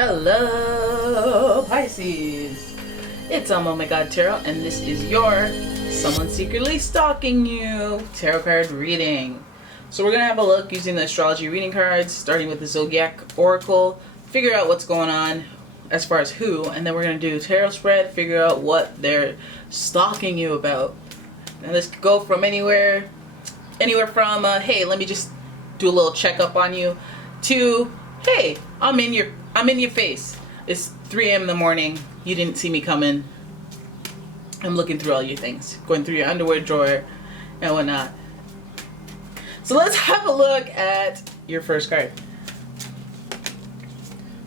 Hello, Pisces. It's umomgtarot, and this is your Someone Secretly Stalking You tarot card reading. So we're going to have a look using the astrology reading cards, starting with the Zodiac Oracle, figure out what's going on as far as who, and then we're going to do a tarot spread, figure out what they're stalking you about. And this could go from anywhere from, hey, let me just do a little checkup on you, to, hey, I'm in your face. It's 3 a.m. in the morning. You didn't see me coming. I'm looking through all your things, going through your underwear drawer and whatnot. So let's have a look at your first card.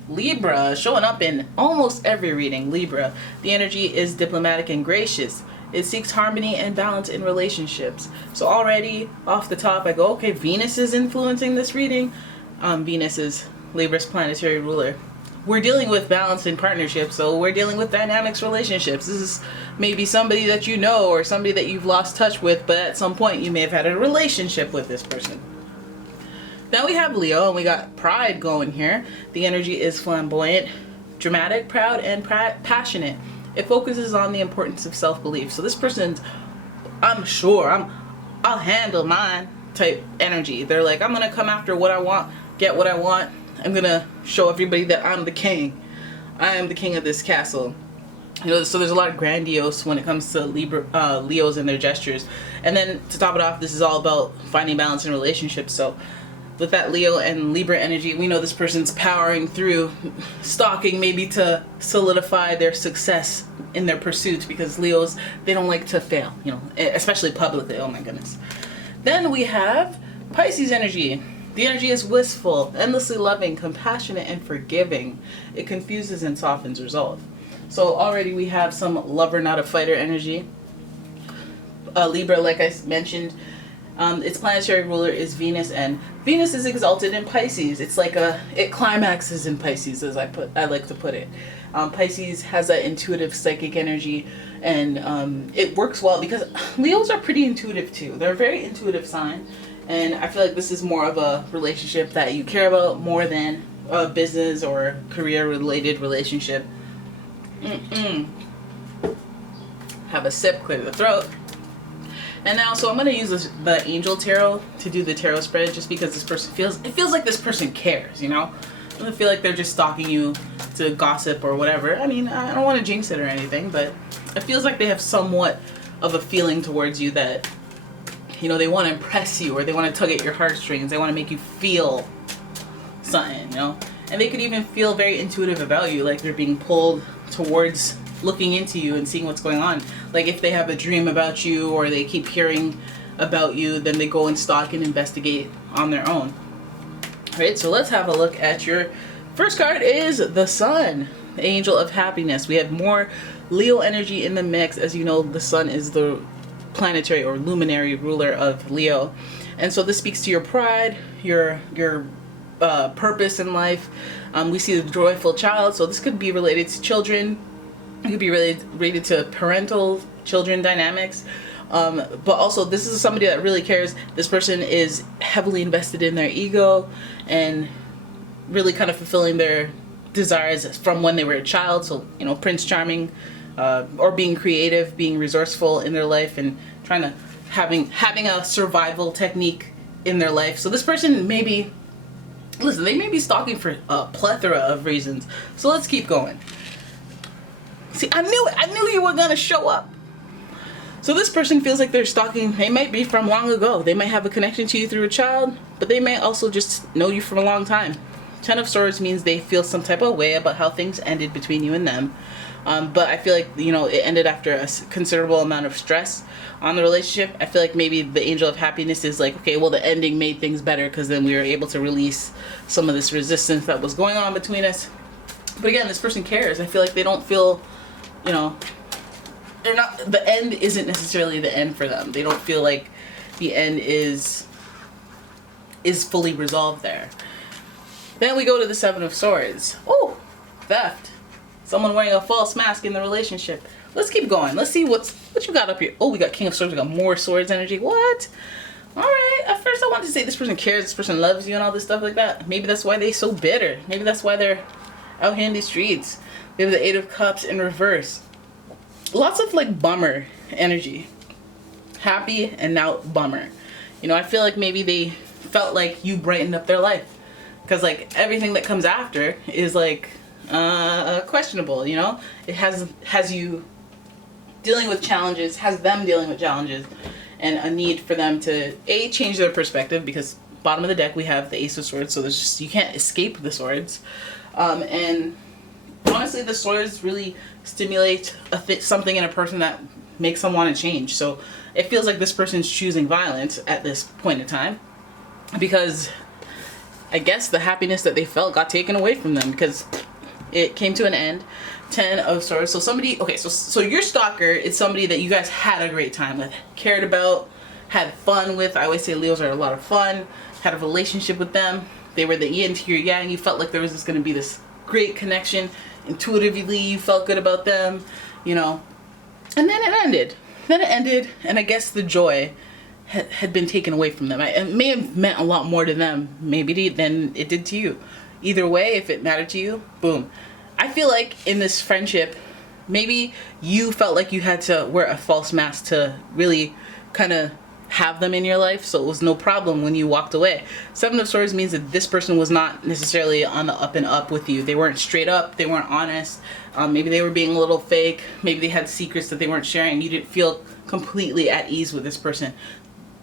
Libra, showing up in almost every reading. Libra, the energy is diplomatic and gracious. It seeks harmony and balance in relationships. So already off the top, I go, okay, Venus is influencing this reading. Venus is Libra's planetary ruler. We're dealing with balance in partnerships, so we're dealing with dynamics relationships. This is maybe somebody that you know or somebody that you've lost touch with, but at some point you may have had a relationship with this person. Now we have Leo, and we got Pride going here. The energy is flamboyant, dramatic, proud, and passionate. It focuses on the importance of self-belief. So this person's, I'll handle mine type energy. They're like, I'm gonna come after what I want, get what I want. I'm gonna show everybody that I'm the king. I am the king of this castle. You know, so there's a lot of grandiose when it comes to Leos and their gestures. And then to top it off, this is all about finding balance in relationships. So with that Leo and Libra energy, we know this person's powering through stalking, maybe to solidify their success in their pursuits, because Leos, they don't like to fail, you know, especially publicly. Oh my goodness. Then we have Pisces energy. The energy is wistful, endlessly loving, compassionate, and forgiving. It confuses and softens resolve. So already we have some lover, not a fighter energy. Libra, like I mentioned, its planetary ruler is Venus, and Venus is exalted in Pisces. It's like it climaxes in Pisces, as I like to put it. Pisces has that intuitive psychic energy, and it works well because Leos are pretty intuitive too. They're a very intuitive sign. And I feel like this is more of a relationship that you care about more than a business or career-related relationship. Have a sip, clear the throat. And now, so I'm going to use the Angel Tarot to do the tarot spread, just because this person feels like this person cares, you know? I don't feel like they're just stalking you to gossip or whatever. I mean, I don't want to jinx it or anything, but it feels like they have somewhat of a feeling towards you that, you know, they want to impress you, or they want to tug at your heartstrings. They want to make you feel something, you know? And they could even feel very intuitive about you, like they're being pulled towards looking into you and seeing what's going on. Like if they have a dream about you, or they keep hearing about you, then they go and stalk and investigate on their own. All right, so let's have a look at your first card. Is the Sun, the angel of happiness. We have more Leo energy in the mix. As you know, the Sun is the planetary or luminary ruler of Leo, and so this speaks to your pride, your purpose in life. We see the joyful child, so this could be related to children. It could be related to parental children dynamics, but also this is somebody that really cares. This person is heavily invested in their ego and really kind of fulfilling their desires from when they were a child. So, you know, Prince Charming, or being creative, being resourceful in their life, and trying to having a survival technique in their life. So this person they may be stalking for a plethora of reasons. So let's keep going. See, I knew you were gonna show up. So this person feels like they're stalking. They might be from long ago. They might have a connection to you through a child, but they may also just know you for a long time. 10 of Swords means they feel some type of way about how things ended between you and them. But I feel like, you know, it ended after a considerable amount of stress on the relationship. I feel like maybe the angel of happiness is like, okay, well, the ending made things better because then we were able to release some of this resistance that was going on between us. But again, this person cares. I feel like they don't feel, you know, the end isn't necessarily the end for them. They don't feel like the end is fully resolved there. Then we go to the Seven of Swords. Oh, theft. Someone wearing a false mask in the relationship. Let's keep going. Let's see what you got up here. Oh, we got King of Swords. We got more swords energy. What? All right. At first I wanted to say this person cares, this person loves you and all this stuff like that. Maybe that's why they're so bitter. Maybe that's why they're out here in these streets. We have the Eight of Cups in reverse. Lots of like bummer energy. Happy and now bummer. You know, I feel like maybe they felt like you brightened up their life. Because like everything that comes after is like questionable, you know? It has you dealing with challenges, has them dealing with challenges, and a need for them to change their perspective, because bottom of the deck we have the Ace of Swords, so there's just, you can't escape the swords. And honestly, the swords really stimulate something in a person that makes them want to change. So it feels like this person's choosing violence at this point in time, because I guess the happiness that they felt got taken away from them, because it came to an end. 10 of Swords. So somebody, okay, so your stalker is somebody that you guys had a great time with, cared about, had fun with. I always say Leos are a lot of fun. Had a relationship with them. They were the yin to your yang. You felt like there was just going to be this great connection. Intuitively, you felt good about them, you know. And then it ended. And I guess the joy had been taken away from them. It may have meant a lot more to them, maybe, than it did to you. Either way, if it mattered to you, boom. I feel like in this friendship, maybe you felt like you had to wear a false mask to really kind of have them in your life, so it was no problem when you walked away. Seven of Swords means that this person was not necessarily on the up and up with you. They weren't straight up, they weren't honest. Maybe they were being a little fake. Maybe they had secrets that they weren't sharing. You didn't feel completely at ease with this person.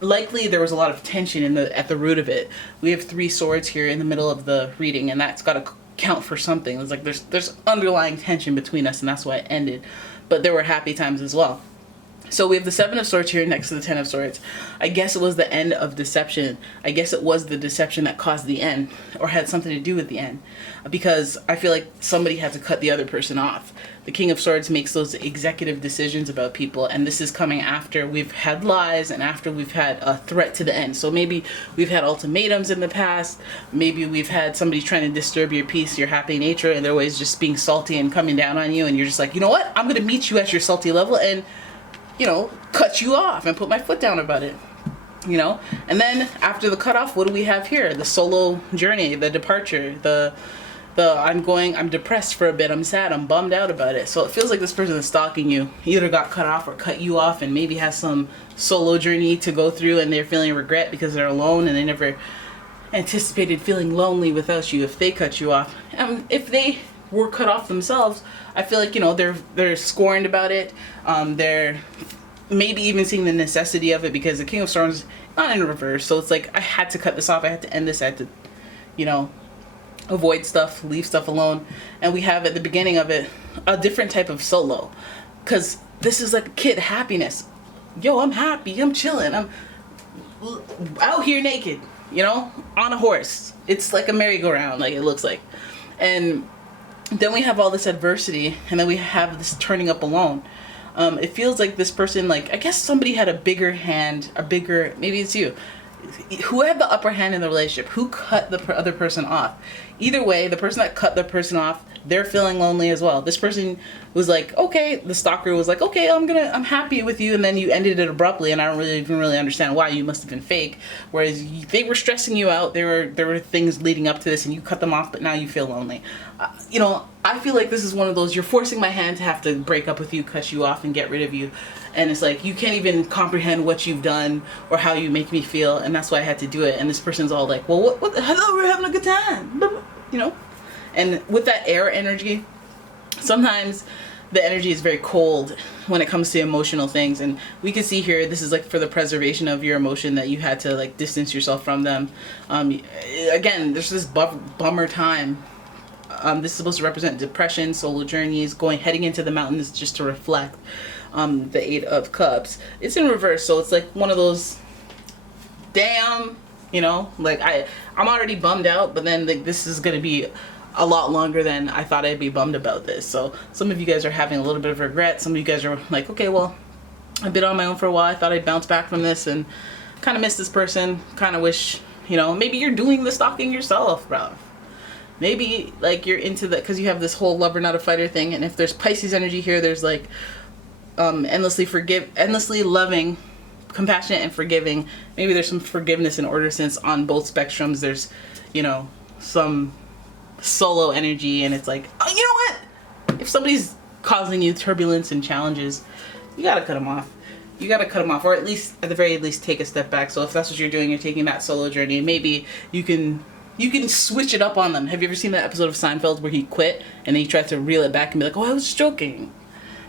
Likely there was a lot of tension at the root of it. We have 3 swords here in the middle of the reading, and that's got to count for something. It's like there's underlying tension between us, and that's why it ended. But there were happy times as well. So we have the 7 of Swords here next to the 10 of Swords. I guess it was the end of deception. I guess it was the deception that caused the end, or had something to do with the end, because I feel like somebody had to cut the other person off. The King of Swords makes those executive decisions about people, and this is coming after we've had lies and after we've had a threat to the end. So maybe we've had ultimatums in the past. Maybe we've had somebody trying to disturb your peace, your happy nature, and they're always just being salty and coming down on you, and you're just like, you know what? I'm going to meet you at your salty level and, you know, cut you off and put my foot down about it, you know. And then after the cutoff, what do we have here? The solo journey, the departure, the I'm depressed for a bit, I'm sad, I'm bummed out about it. So it feels like this person is stalking you, either got cut off or cut you off, and maybe has some solo journey to go through, and they're feeling regret because they're alone, and they never anticipated feeling lonely without you if they cut you off. If they were cut off themselves, I feel like, you know, they're scorned about it. They're maybe even seeing the necessity of it, because the King of Swords not in reverse. So it's like, I had to cut this off. I had to end this. I had to, you know, avoid stuff, leave stuff alone. And we have at the beginning of it a different type of solo, because this is like kid happiness. Yo, I'm happy. I'm chilling. I'm out here naked, you know, on a horse. It's like a merry-go-round, like it looks like. And then we have all this adversity, and then we have this turning up alone. It feels like this person, like, I guess somebody had a bigger hand, maybe it's you, who had the upper hand in the relationship, who cut the other person off. Either way, the person that cut the person off, they're feeling lonely as well. This person was like, okay, the stalker was like, okay, I'm happy with you, and then you ended it abruptly, and I don't even really understand why. You must have been fake. Whereas they were stressing you out. There were things leading up to this, and you cut them off, but now you feel lonely. You know, I feel like this is one of those, you're forcing my hand to have to break up with you, cut you off, and get rid of you. And it's like, you can't even comprehend what you've done or how you make me feel, and that's why I had to do it. And this person's all like, well, what hello, we're having a good time, you know? And with that air energy, sometimes the energy is very cold when it comes to emotional things. And we can see here, this is like for the preservation of your emotion, that you had to like distance yourself from them. Again, there's this bummer time. This is supposed to represent depression, solo journeys, heading into the mountains just to reflect. The 8 of Cups. It's in reverse, so it's like one of those, damn, you know, like I'm already bummed out, but then like this is gonna be a lot longer than I thought I'd be bummed about this. So some of you guys are having a little bit of regret. Some of you guys are like, okay, well, I've been on my own for a while. I thought I'd bounce back from this, and kind of miss this person. Kind of wish, you know, maybe you're doing the stalking yourself, bro. Maybe like you're into that because you have this whole lover not a fighter thing. And if there's Pisces energy here, there's like endlessly loving, compassionate and forgiving. Maybe there's some forgiveness in order, since on both spectrums there's, you know, some solo energy, and it's like, oh, you know what? If somebody's causing you turbulence and challenges, you gotta cut them off. You gotta cut them off, or at least, at the very least, take a step back. So if that's what you're doing, you're taking that solo journey, maybe you can switch it up on them. Have you ever seen that episode of Seinfeld where he quit and then he tried to reel it back and be like, oh, I was just joking?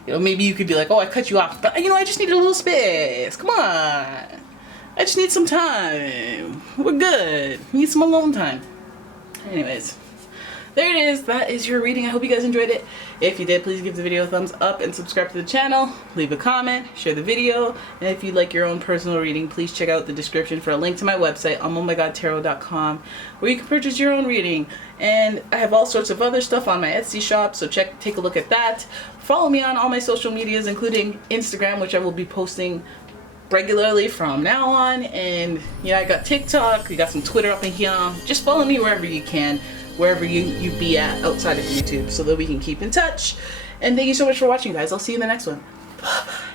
You know, maybe you could be like, oh, I cut you off, but you know, I just need a little space. Come on. I just need some time. We're good. We need some alone time. Anyways, there it is. That is your reading. I hope you guys enjoyed it. If you did, please give the video a thumbs up and subscribe to the channel. Leave a comment, share the video, and if you'd like your own personal reading, please check out the description for a link to my website, umomgtarot.com, where you can purchase your own reading. And I have all sorts of other stuff on my Etsy shop, so take a look at that. Follow me on all my social medias, including Instagram, which I will be posting regularly from now on. And yeah, I got TikTok, we got some Twitter up in here. Just follow me wherever you can, wherever you be at outside of YouTube, so that we can keep in touch. And thank you so much for watching, guys. I'll see you in the next one.